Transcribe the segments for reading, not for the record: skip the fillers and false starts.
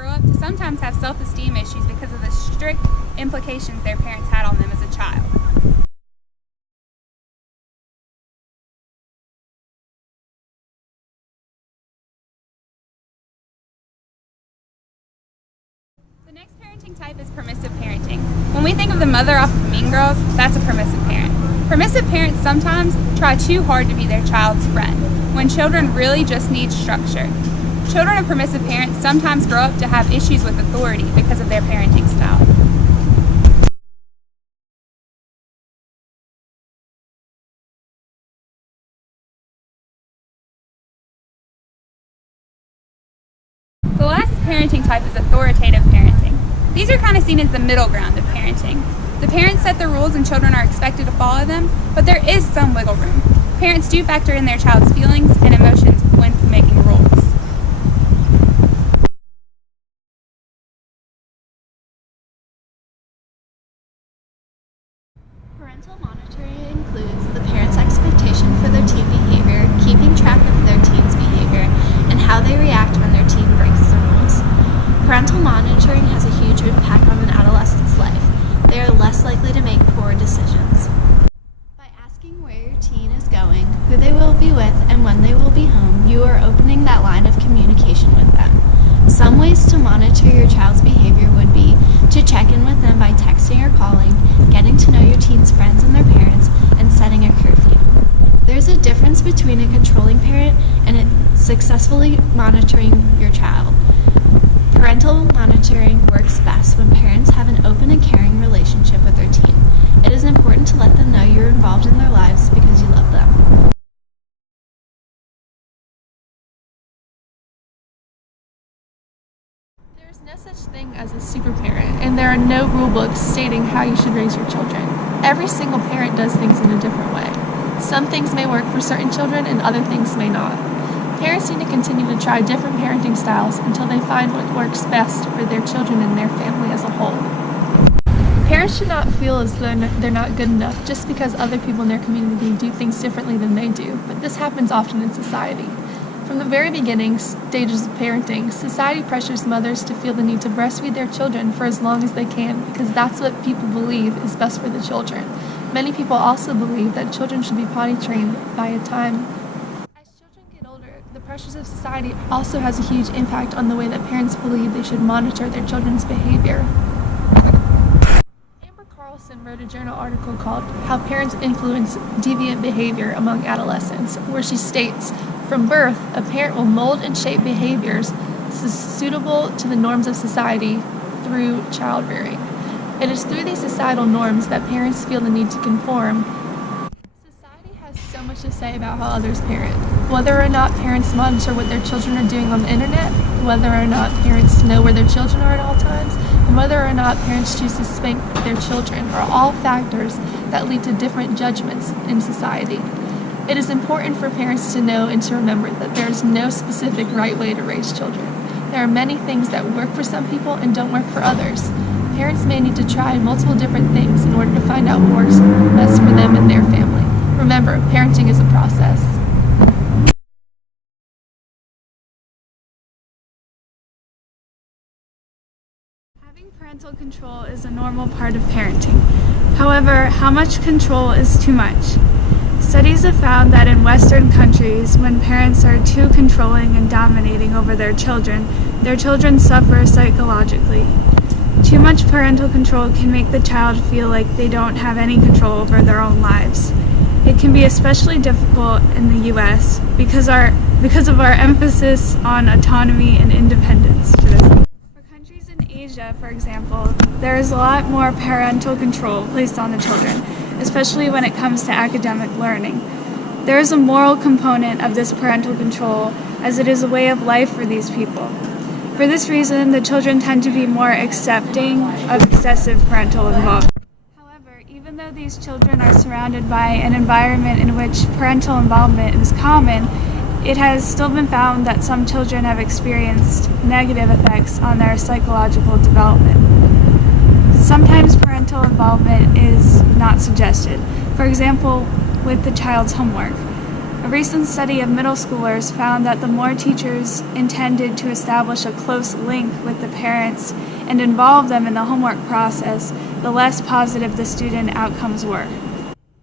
grow up to sometimes have self-esteem issues because of the strict implications their parents had on them as a child. The next parenting type is permissive parenting. When we think of the mother off of Mean Girls, that's a permissive parent. Permissive parents sometimes try too hard to be their child's friend, when children really just need structure. Children of permissive parents sometimes grow up to have issues with authority because of their parenting style. The last parenting type is authoritative parenting. These are kind of seen as the middle ground of parenting. The parents set the rules and children are expected to follow them, but there is some wiggle room. Parents do factor in their child's feelings and emotions when making rules. Parental monitoring includes the parent's expectation for their teen behavior, keeping track of their teen's behavior, and how they react when their teen breaks the rules. Parental monitoring has a huge impact on an adolescent's life. They are less likely to make poor decisions. By asking where your teen is going, who they will be with, and when they will be home, you are opening that line of communication with them. Some ways to monitor your child's behavior would be to check in with them by texting or calling, getting to know your teen's friends and their parents, and setting a curfew. There's a difference between a controlling parent and successfully monitoring your child. Parental monitoring works best when parents have an open and caring relationship with their teen. It is important to let them know you're involved in their lives because you love them. There is no such thing as a super parent, and there are no rule books stating how you should raise your children. Every single parent does things in a different way. Some things may work for certain children and other things may not. Parents need to continue to try different parenting styles until they find what works best for their children and their family as a whole. Parents should not feel as though they're not good enough just because other people in their community do things differently than they do, but this happens often in society. From the very beginning stages of parenting, society pressures mothers to feel the need to breastfeed their children for as long as they can because that's what people believe is best for the children. Many people also believe that children should be potty trained by a time. As children get older, the pressures of society also has a huge impact on the way that parents believe they should monitor their children's behavior. Wrote a journal article called How Parents Influence Deviant Behavior Among Adolescents, where she states, from birth, a parent will mold and shape behaviors suitable to the norms of society through child rearing. It is through these societal norms that parents feel the need to conform. Society has so much to say about how others parent. Whether or not parents monitor what their children are doing on the internet, whether or not parents know where their children are at all times, and whether or not parents choose to spank their children are all factors that lead to different judgments in society. It is important for parents to know and to remember that there is no specific right way to raise children. There are many things that work for some people and don't work for others. Parents may need to try multiple different things in order to find out what works best for them and their family. Remember, parenting is a process. Having parental control is a normal part of parenting. However, how much control is too much? Studies have found that in Western countries, when parents are too controlling and dominating over their children suffer psychologically. Too much parental control can make the child feel like they don't have any control over their own lives. It can be especially difficult in the U.S. because of our emphasis on autonomy and independence. For countries in Asia, for example, there is a lot more parental control placed on the children, especially when it comes to academic learning. There is a moral component of this parental control, as it is a way of life for these people. For this reason, the children tend to be more accepting of excessive parental involvement. However, even though these children are surrounded by an environment in which parental involvement is common, it has still been found that some children have experienced negative effects on their psychological development. Sometimes parental involvement is not suggested. For example, with the child's homework. A recent study of middle schoolers found that the more teachers intended to establish a close link with the parents and involve them in the homework process, the less positive the student outcomes were.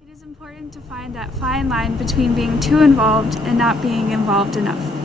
It is important to find that fine line between being too involved and not being involved enough.